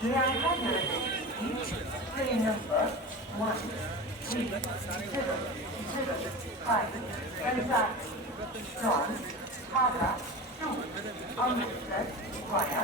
200 train number 1305 Punjab from Howrah to Amritsar via